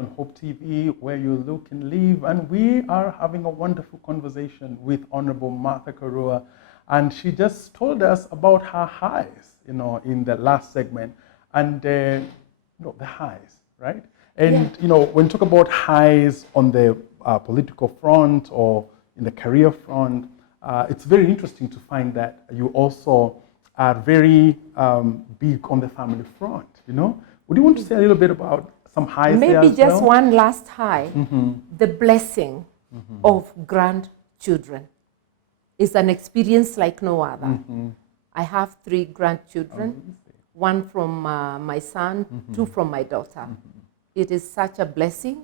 on Hope TV, where you look and live, and we are having a wonderful conversation with Honorable Martha Karua, and she just told us about her highs, in the last segment, and the highs, right? And when you talk about highs on the political front or in the career front, it's very interesting to find that you also are very big on the family front. Would you want to say a little bit about some highs? Maybe just one last high. The blessing of grandchildren is an experience like no other. I have 3 grandchildren, one from my son, 2 from my daughter. It is such a blessing,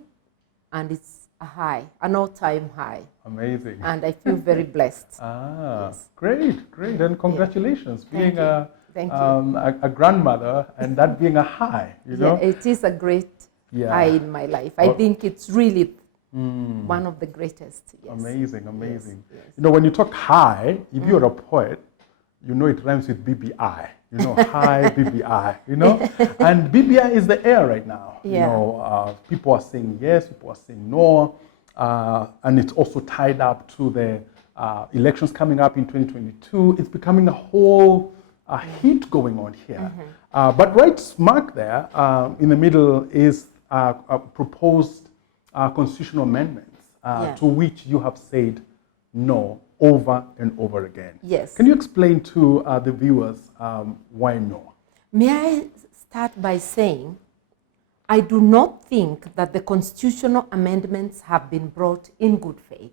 and it's a high, an all-time high. Amazing. And I feel very blessed. Yes. Great. And congratulations being a grandmother, and that being a high, Yeah, it is a great high in my life. I think it's really one of the greatest. Yes. Amazing. Yes. When you talk high, if you're a poet, it rhymes with BBI. High BBI, and BBI is the air right now. People are saying yes, people are saying no, and it's also tied up to the elections coming up in 2022. It's becoming a whole heat going on here. But right smack there in the middle is proposed constitutional amendments to which you have said no over and over again. Yes. Can you explain to the viewers why no? May I start by saying I do not think that the constitutional amendments have been brought in good faith.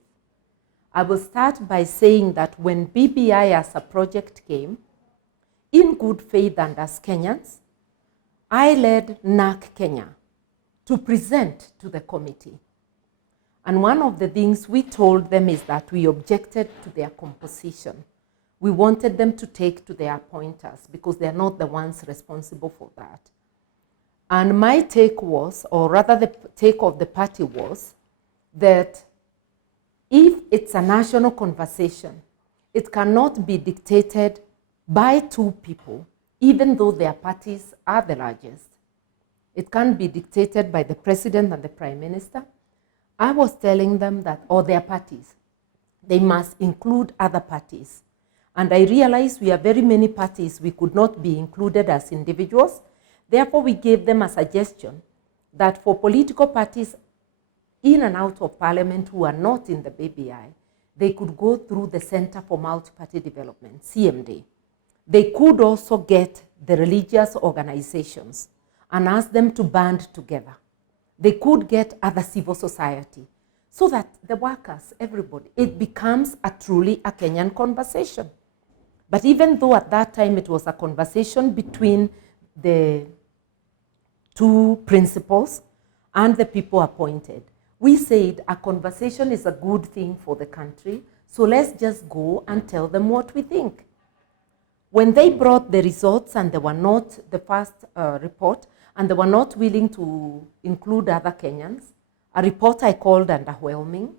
I will start by saying that when BBI as a project came, in good faith and as Kenyans, I led NAC Kenya to present to the committee. And one of the things we told them is that we objected to their composition. We wanted them to take to their appointers because they're not the ones responsible for that. And my take was, or rather the take of the party was, that if it's a national conversation, it cannot be dictated by 2 people, even though their parties are the largest. It can't be dictated by the president and the prime minister. I was telling them that, or their parties, they must include other parties. And I realized we are very many parties, we could not be included as individuals. Therefore, we gave them a suggestion that for political parties in and out of parliament who are not in the BBI, they could go through the Center for Multi-Party Development, CMD. They could also get the religious organizations and ask them to band together. They could get other civil society so that the workers, everybody, it becomes truly a Kenyan conversation. But even though at that time it was a conversation between the 2 principals and the people appointed, we said a conversation is a good thing for the country, so let's just go and tell them what we think. When they brought the results and they were not the first report, and they were not willing to include other Kenyans, a report I called underwhelming,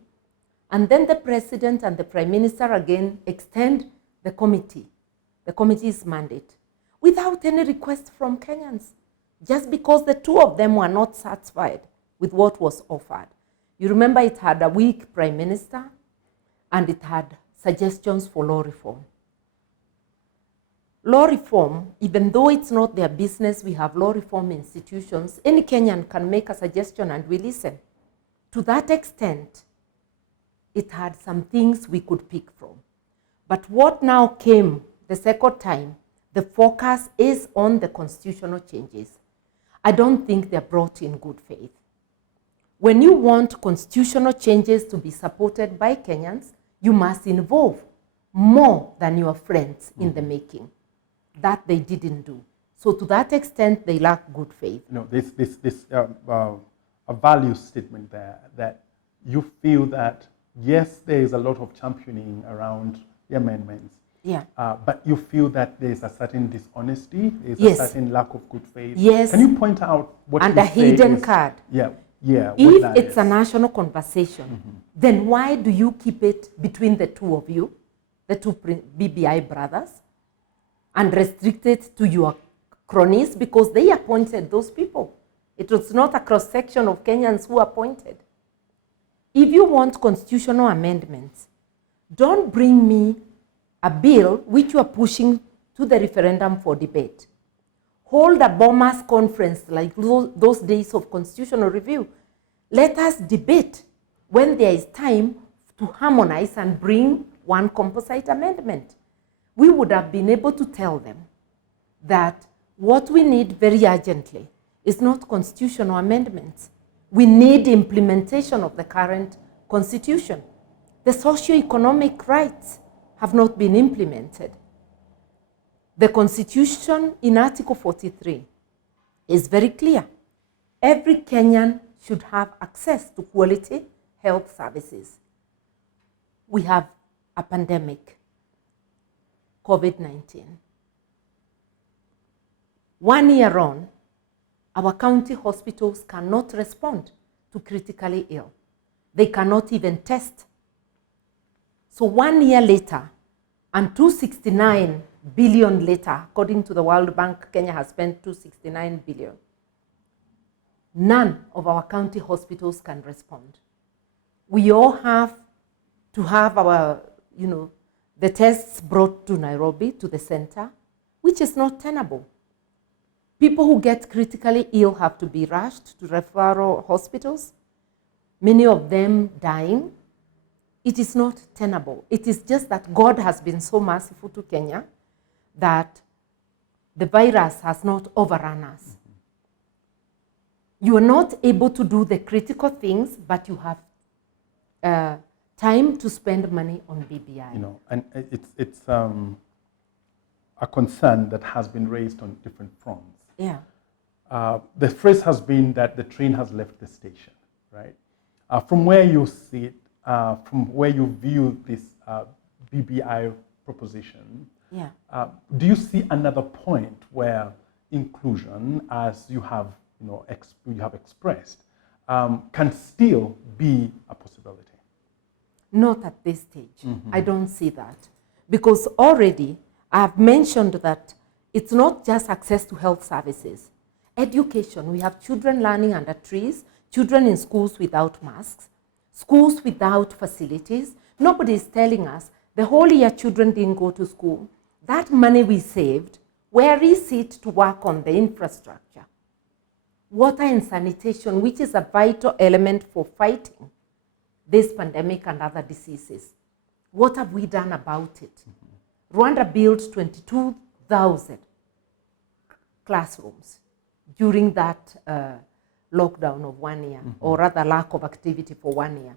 and then the president and the prime minister again extend the committee's mandate, without any request from Kenyans, just because the 2 of them were not satisfied with what was offered. You remember it had a weak prime minister, and it had suggestions for law reform. Law reform, even though it's not their business, we have law reform institutions, any Kenyan can make a suggestion and we listen. To that extent, it had some things we could pick from. But what now came the second time, the focus is on the constitutional changes. I don't think they're brought in good faith. When you want constitutional changes to be supported by Kenyans, you must involve more than your friends in the making. That they didn't do. So to that extent, they lack good faith. This a value statement there, that you feel that, yes, there is a lot of championing around the amendments, but you feel that there is a certain dishonesty, there is a certain lack of good faith. Yes. Can you point out what and a hidden card? If it's a national conversation, then why do you keep it between the 2 of you, the 2 BBI brothers, and restrict it to your cronies? Because they appointed those people. It was not a cross-section of Kenyans who appointed. If you want constitutional amendments, don't bring me a bill which you are pushing to the referendum for debate. Hold a bombers conference like those days of constitutional review. Let us debate when there is time to harmonize and bring one composite amendment. We would have been able to tell them that what we need very urgently is not constitutional amendments. We need implementation of the current constitution. The socio-economic rights have not been implemented. The constitution in Article 43 is very clear. Every Kenyan should have access to quality health services. We have a pandemic, COVID-19. 1 year on, our county hospitals cannot respond to critically ill. They cannot even test. So 1 year later, and 269 billion later, according to the World Bank, Kenya has spent 269 billion. None of our county hospitals can respond. We all have to have our, the tests brought to Nairobi, to the center, which is not tenable. People who get critically ill have to be rushed to referral hospitals, many of them dying. It is not tenable. It is just that God has been so merciful to Kenya that the virus has not overrun us. You are not able to do the critical things, but you have time to spend money on BBI. And it's a concern that has been raised on different fronts. Yeah. The phrase has been that the train has left the station, right? From where you see it, from where you view this BBI proposition, yeah. Do you see another point where inclusion, as you have, you have expressed, can still be a possibility? Not at this stage. I don't see that. Because already I've mentioned that it's not just access to health services. Education, we have children learning under trees, children in schools without masks, schools without facilities. Nobody is telling us the whole year children didn't go to school. That money we saved, where is it to work on the infrastructure? Water and sanitation, which is a vital element for fighting this pandemic and other diseases. What have we done about it? Rwanda built 22,000 classrooms during that lockdown of 1 year, or rather lack of activity for 1 year.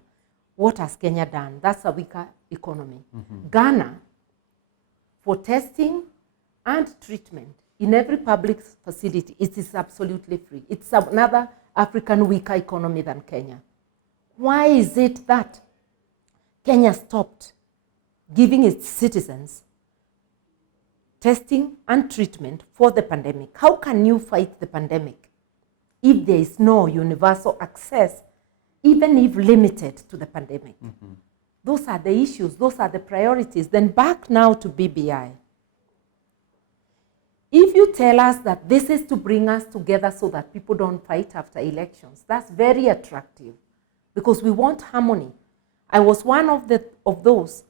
What has Kenya done? That's a weaker economy. Ghana, for testing and treatment in every public facility, it is absolutely free. It's another African weaker economy than Kenya. Why is it that Kenya stopped giving its citizens testing and treatment for the pandemic? How can you fight the pandemic if there is no universal access, even if limited to the pandemic? Those are the issues, those are the priorities. Then back now to BBI. If you tell us that this is to bring us together so that people don't fight after elections, that's very attractive because we want harmony. I was one of those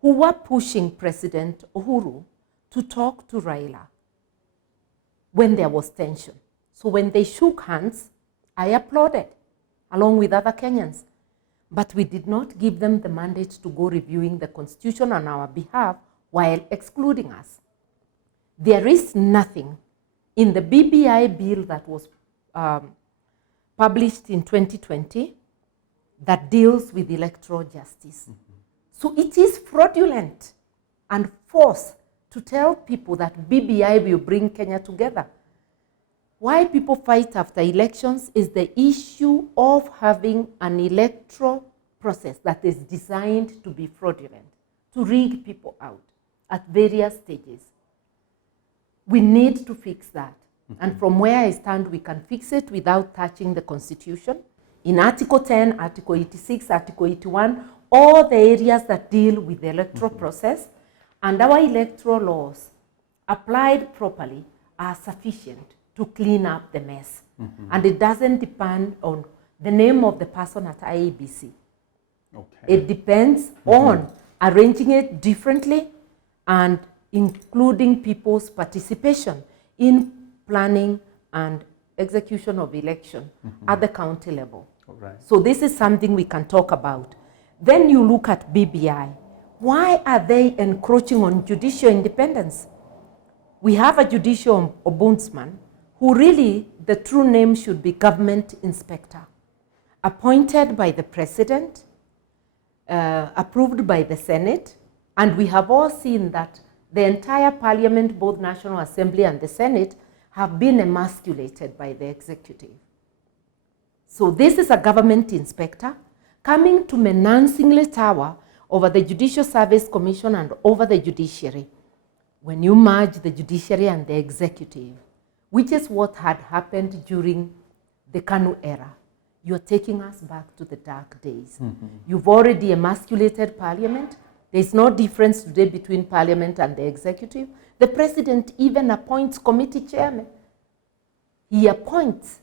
who were pushing President Uhuru to talk to Raila when there was tension. So when they shook hands, I applauded along with other Kenyans. But we did not give them the mandate to go reviewing the constitution on our behalf while excluding us. There is nothing in the BBI bill that was published in 2020 that deals with electoral justice. So it is fraudulent and false to tell people that BBI will bring Kenya together. Why people fight after elections is the issue of having an electoral process that is designed to be fraudulent, to rig people out at various stages. We need to fix that. And from where I stand, we can fix it without touching the Constitution. In Article 10, Article 86, Article 81, all the areas that deal with the electoral process and our electoral laws applied properly are sufficient to clean up the mess. And it doesn't depend on the name of the person at IEBC. Okay. It depends on arranging it differently and including people's participation in planning and execution of election at the county level. Right. So this is something we can talk about. Then you look at BBI. Why are they encroaching on judicial independence? We have a judicial ombudsman who really, the true name should be government inspector, appointed by the president, approved by the Senate, and we have all seen that the entire parliament, both National Assembly and the Senate, have been emasculated by the executive. So this is a government inspector coming to Menansingle Tower over the Judicial Service Commission and over the judiciary. When you merge the judiciary and the executive, which is what had happened during the Kanu era, you're taking us back to the dark days. You've already emasculated parliament. There's no difference today between parliament and the executive. The president even appoints committee chairman. He appoints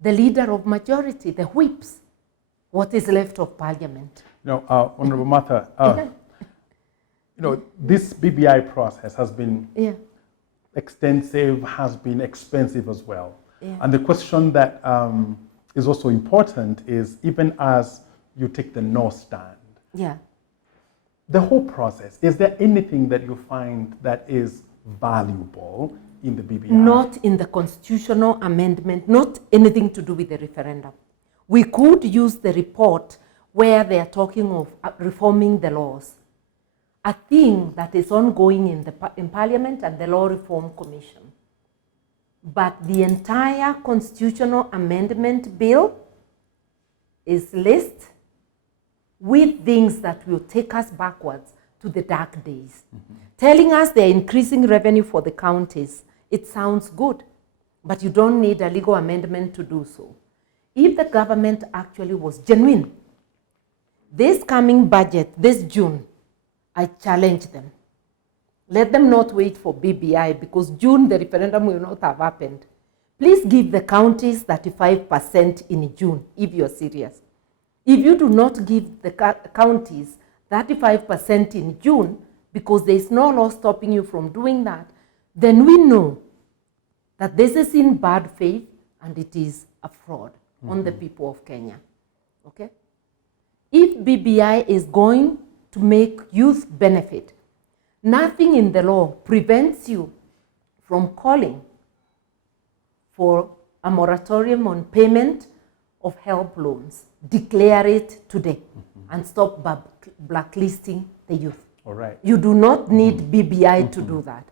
the leader of majority, the whips, what is left of parliament. Honorable Martha, this BBI process has been extensive, has been expensive as well. And the question that is also important is, even as you take the no stand, the whole process, is there anything that you find that is valuable in the BBI? Not in the constitutional amendment, not anything to do with the referendum. We could use the report where they are talking of reforming the laws, a thing that is ongoing in Parliament and the Law Reform Commission. But the entire constitutional amendment bill is laced with things that will take us backwards to the dark days. Telling us they're increasing revenue for the counties, it sounds good, but you don't need a legal amendment to do so. If the government actually was genuine, this coming budget, this June, I challenge them. Let them not wait for BBI, because June the referendum will not have happened. Please give the counties 35% in June, if you're serious. If you do not give the counties 35% in June, because there is no law stopping you from doing that, then we know that this is in bad faith and it is a fraud on the people of Kenya. Okay? If BBI is going to make youth benefit, nothing in the law prevents you from calling for a moratorium on payment of help loans. Declare it today and stop blacklisting the youth. All right. You do not need BBI to do that.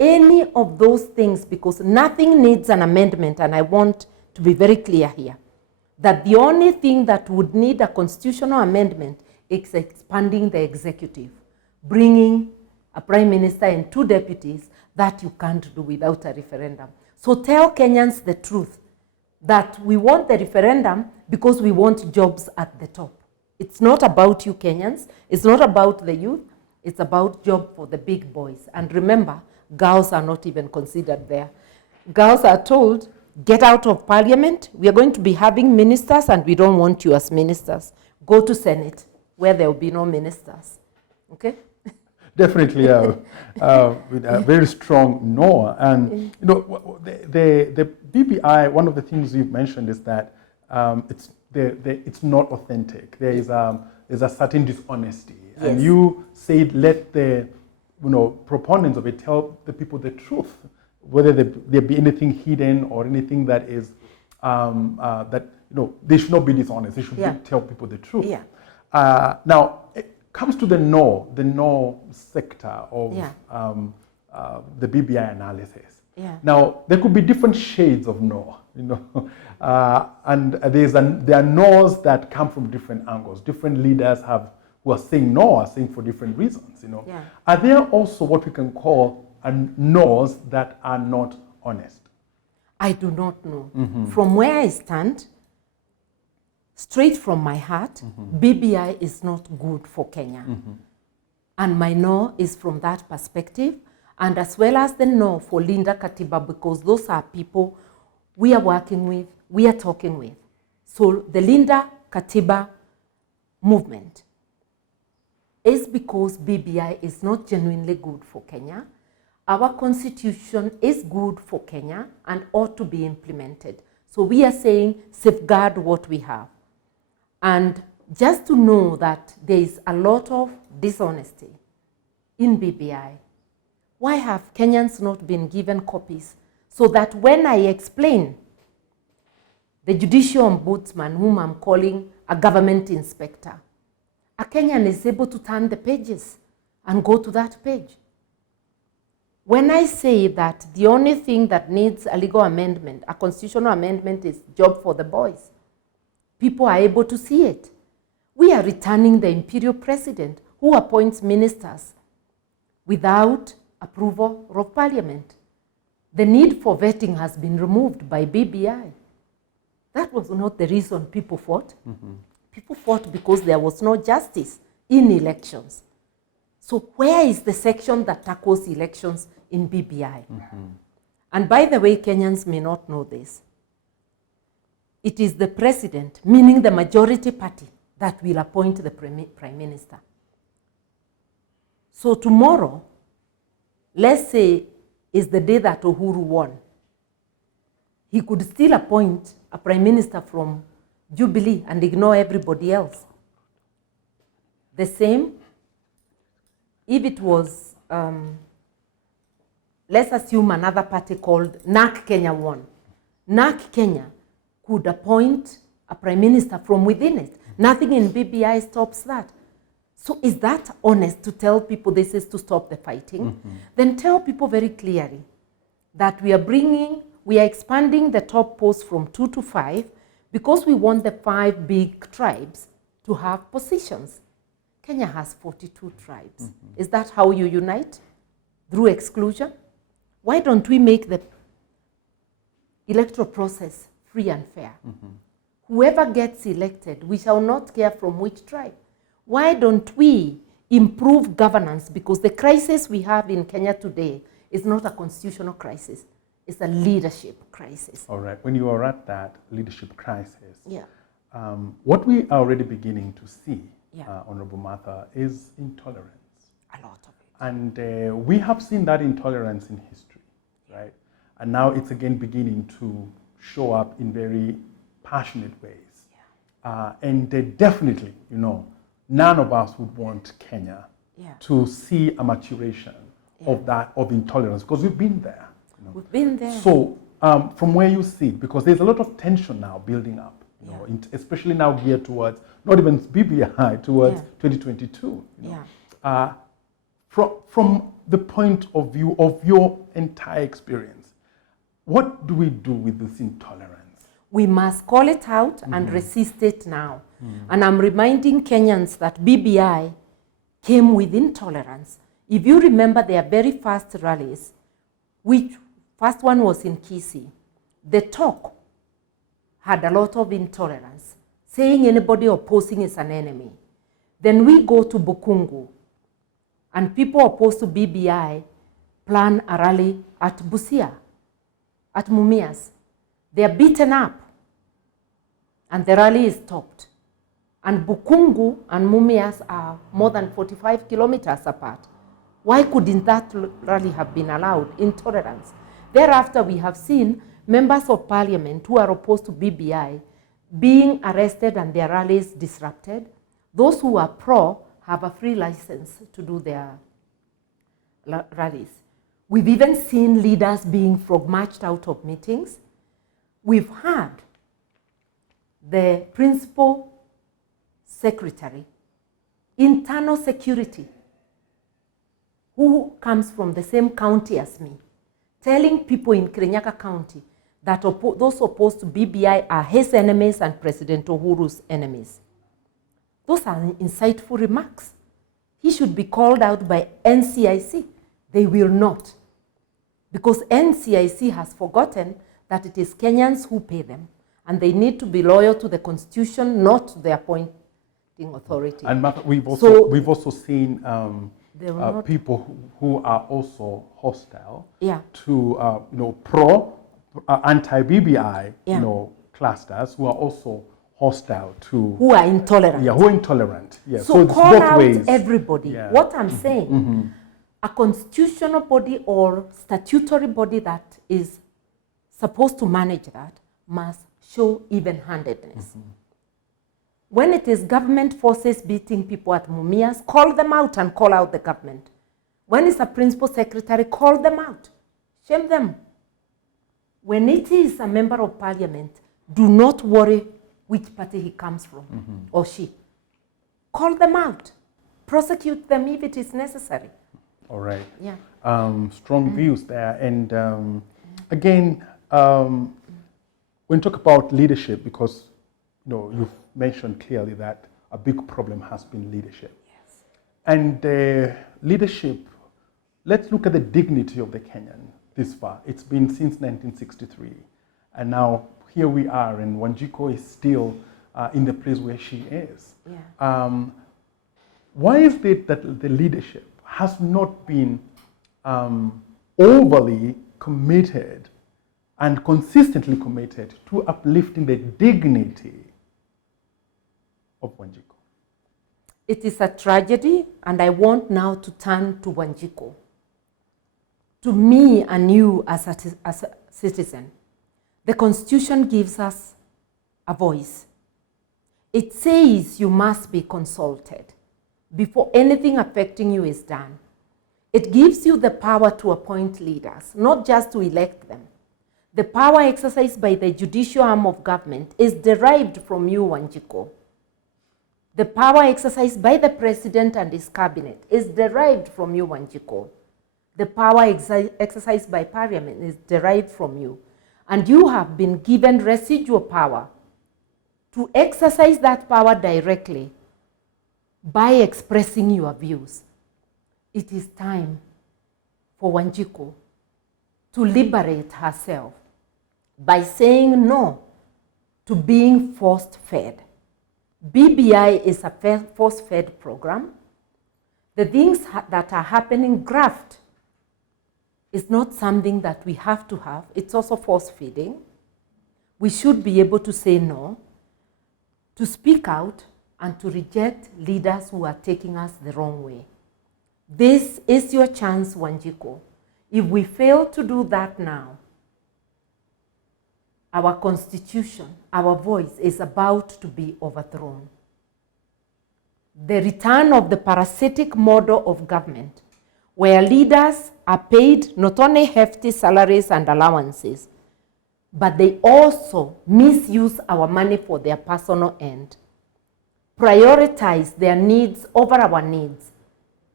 Any of those things, because nothing needs an amendment, and I want to be very clear here, that the only thing that would need a constitutional amendment is expanding the executive, bringing a prime minister and 2 deputies that you can't do without a referendum. So tell Kenyans the truth, that we want the referendum because we want jobs at the top. It's not about you Kenyans, it's not about the youth, it's about job for the big boys. And remember, girls are not even considered there. Girls are told, get out of parliament, we are going to be having ministers and we don't want you as ministers. Go to Senate, where there will be no ministers. Okay? Definitely with a very strong no. And the BBI, one of the things you've mentioned is that it's not authentic. There's a certain dishonesty. Yes. And you said let the proponents of it tell the people the truth, whether there be anything hidden or anything that is they should not be dishonest. They should tell people the truth. Yeah. Now, it comes to the no sector of the BBI analysis. Yeah. Now, there could be different shades of no, and there are no's that come from different angles. Different leaders who are saying no are saying for different reasons. Yeah. Are there also what we can call no's that are not honest? I do not know. From where I stand, straight from my heart, BBI is not good for Kenya. And my no is from that perspective, and as well as the no for Linda Katiba, because those are people we are working with, we are talking with. So the Linda Katiba movement is because BBI is not genuinely good for Kenya. Our constitution is good for Kenya and ought to be implemented. So we are saying safeguard what we have. And just to know that there is a lot of dishonesty in BBI. Why have Kenyans not been given copies? So that when I explain the judicial ombudsman, whom I'm calling a government inspector, a Kenyan is able to turn the pages and go to that page. When I say that the only thing that needs a legal amendment, a constitutional amendment, is job for the boys, people are able to see it. We are returning the imperial president who appoints ministers without approval of parliament. The need for vetting has been removed by BBI. That was not the reason people fought. People fought because there was no justice in elections. So where is the section that tackles elections in BBI? And by the way, Kenyans may not know this. It is the president, meaning the majority party, that will appoint the prime minister. So tomorrow, let's say, is the day that Uhuru won. He could still appoint a prime minister from Jubilee and ignore everybody else. The same, if it was, let's assume another party called NARC Kenya won. NARC Kenya could appoint a prime minister from within it. Nothing in BBI stops that. So is that honest to tell people this is to stop the fighting? Then tell people very clearly that we are expanding the top posts from 2 to 5 because we want the 5 big tribes to have positions. Kenya has 42 tribes. Is that how you unite? Through exclusion? Why don't we make the electoral process free and fair? Whoever gets elected, we shall not care from which tribe. Why don't we improve governance? Because the crisis we have in Kenya today is not a constitutional crisis. It's a leadership crisis. All right. When you are at that leadership crisis, what we are already beginning to see, Honorable Martha, is intolerance. A lot of it. And we have seen that intolerance in history, right? And now it's again beginning to show up in very passionate ways. And definitely, none of us would want Kenya to see a maturation of intolerance, because we've been there. We've been there. So from where you see, because there's a lot of tension now building up, especially now geared towards, not even BBI, towards 2022. From the point of view of your entire experience, what do we do with this intolerance? We must call it out and resist it now. And I'm reminding Kenyans that BBI came with intolerance. If you remember their very first rallies, which first one was in Kisii, the talk had a lot of intolerance, saying anybody opposing is an enemy. Then we go to Bukungu, and people opposed to BBI plan a rally at Busia, at Mumias. They are beaten up, and the rally is stopped. And Bukungu and Mumias are more than 45 kilometers apart. Why couldn't that rally have been allowed? Intolerance. Thereafter, we have seen members of parliament who are opposed to BBI being arrested and their rallies disrupted. Those who are pro have a free license to do their rallies. We've even seen leaders being frog-marched out of meetings. We've had the principal secretary, internal security, who comes from the same county as me, telling people in Kirinyaga County that those opposed to BBI are his enemies and President Uhuru's enemies. Those are insightful remarks. He should be called out by NCIC. They will not, because NCIC has forgotten that it is Kenyans who pay them, and they need to be loyal to the Constitution, not to the appointing authority. And Martha, we've also seen people who are also hostile to pro anti-BBI, clusters who are also hostile to... Who are intolerant. Yeah, who are intolerant. Yeah. So it's call both out ways. everybody. Yeah. What I'm saying, a constitutional body or statutory body that is supposed to manage that must show even-handedness. When it is government forces beating people at Mumias, call them out and call out the government. When it's a principal secretary, call them out. Shame them. When it is a member of parliament, do not worry which party he comes from or she. Call them out. Prosecute them if it is necessary. All right. Yeah. Strong views there. And again, when you talk about leadership, because you've mentioned clearly that a big problem has been leadership. Yes. And leadership, let's look at the dignity of the Kenyan this far. It's been since 1963. And now here we are, and Wanjiku is still in the place where she is. Yeah. Why is it that the leadership has not been overly committed and consistently committed to uplifting the dignity of Wanjiku? It is a tragedy, and I want now to turn to Wanjiku. To me and you as a citizen, the Constitution gives us a voice. It says you must be consulted before anything affecting you is done. It gives you the power to appoint leaders, not just to elect them. The power exercised by the judicial arm of government is derived from you, Wanjiku. The power exercised by the president and his cabinet is derived from you, Wanjiku. The power exercised by parliament is derived from you. And you have been given residual power to exercise that power directly by expressing your views. It is time for Wanjiku to liberate herself by saying no to being force-fed. BBI is a force-fed program. The things that are happening, graft, is not something that we have to have. It's also force-feeding. We should be able to say no, to speak out, and to reject leaders who are taking us the wrong way. This is your chance, Wanjiku. If we fail to do that now, our constitution, our voice is about to be overthrown. The return of the parasitic model of government, where leaders are paid not only hefty salaries and allowances, but they also misuse our money for their personal end, prioritize their needs over our needs,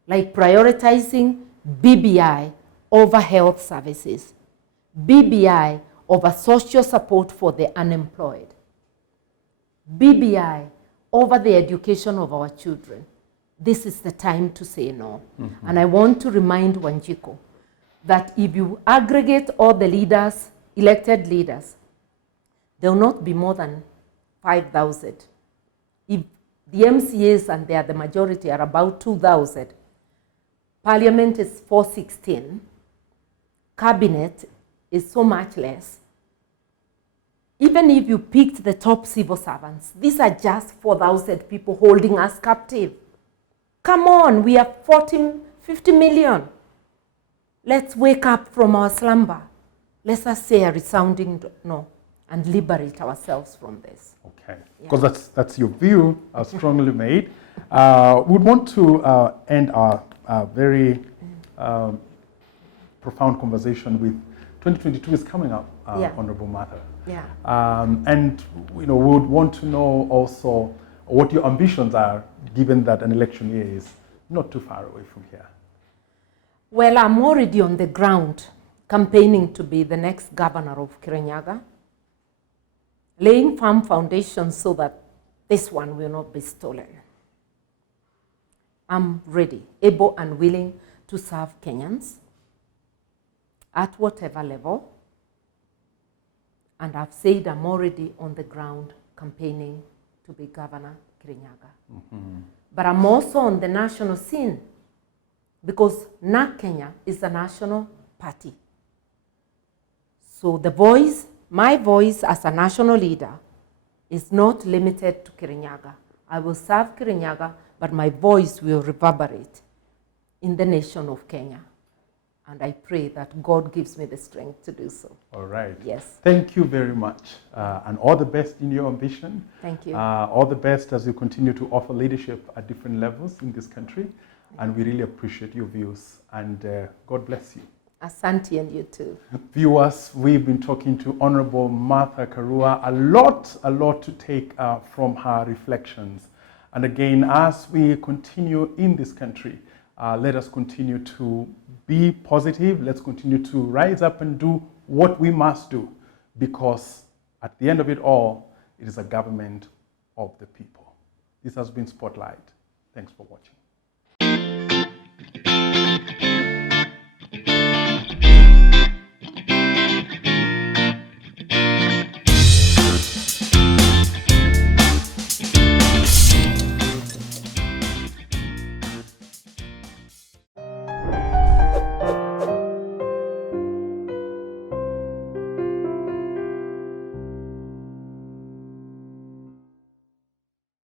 like prioritizing BBI over health services, BBI over social support for the unemployed, BBI over the education of our children. This is the time to say no. And I want to remind Wanjiku that if you aggregate all the leaders, elected leaders, there will not be more than 5,000. If the MCAs, and they are the majority, are about 2,000, Parliament is 416, Cabinet is so much less. Even if you picked the top civil servants, these are just 4,000 people holding us captive. Come on, we are 50 million. Let's wake up from our slumber. Let us say a resounding no and liberate ourselves from this. Okay, because that's your view, strongly made. We would want to end our very profound conversation with 2022 is coming up, Honorable Martha. Yeah. And we would want to know also what your ambitions are, given that an election year is not too far away from here. Well, I'm already on the ground campaigning to be the next governor of Kirinyaga, laying firm foundations so that this one will not be stolen. I'm ready, able and willing to serve Kenyans at whatever level. And I've said I'm already on the ground campaigning to be Governor Kirinyaga. But I'm also on the national scene because NAK Kenya is a national party. So the voice, my voice as a national leader, is not limited to Kirinyaga. I will serve Kirinyaga, but my voice will reverberate in the nation of Kenya. And I pray that God gives me the strength to do so. All right. Yes. Thank you very much. And all the best in your ambition. Thank you. All the best as you continue to offer leadership at different levels in this country. And we really appreciate your views. And God bless you. Asante, and you too. Viewers, we've been talking to Honorable Martha Karua. A lot to take from her reflections. And again, as we continue in this country, let us continue to be positive. Let's continue to rise up and do what we must do, because at the end of it all, it is a government of the people. This has been Spotlight. Thanks for watching.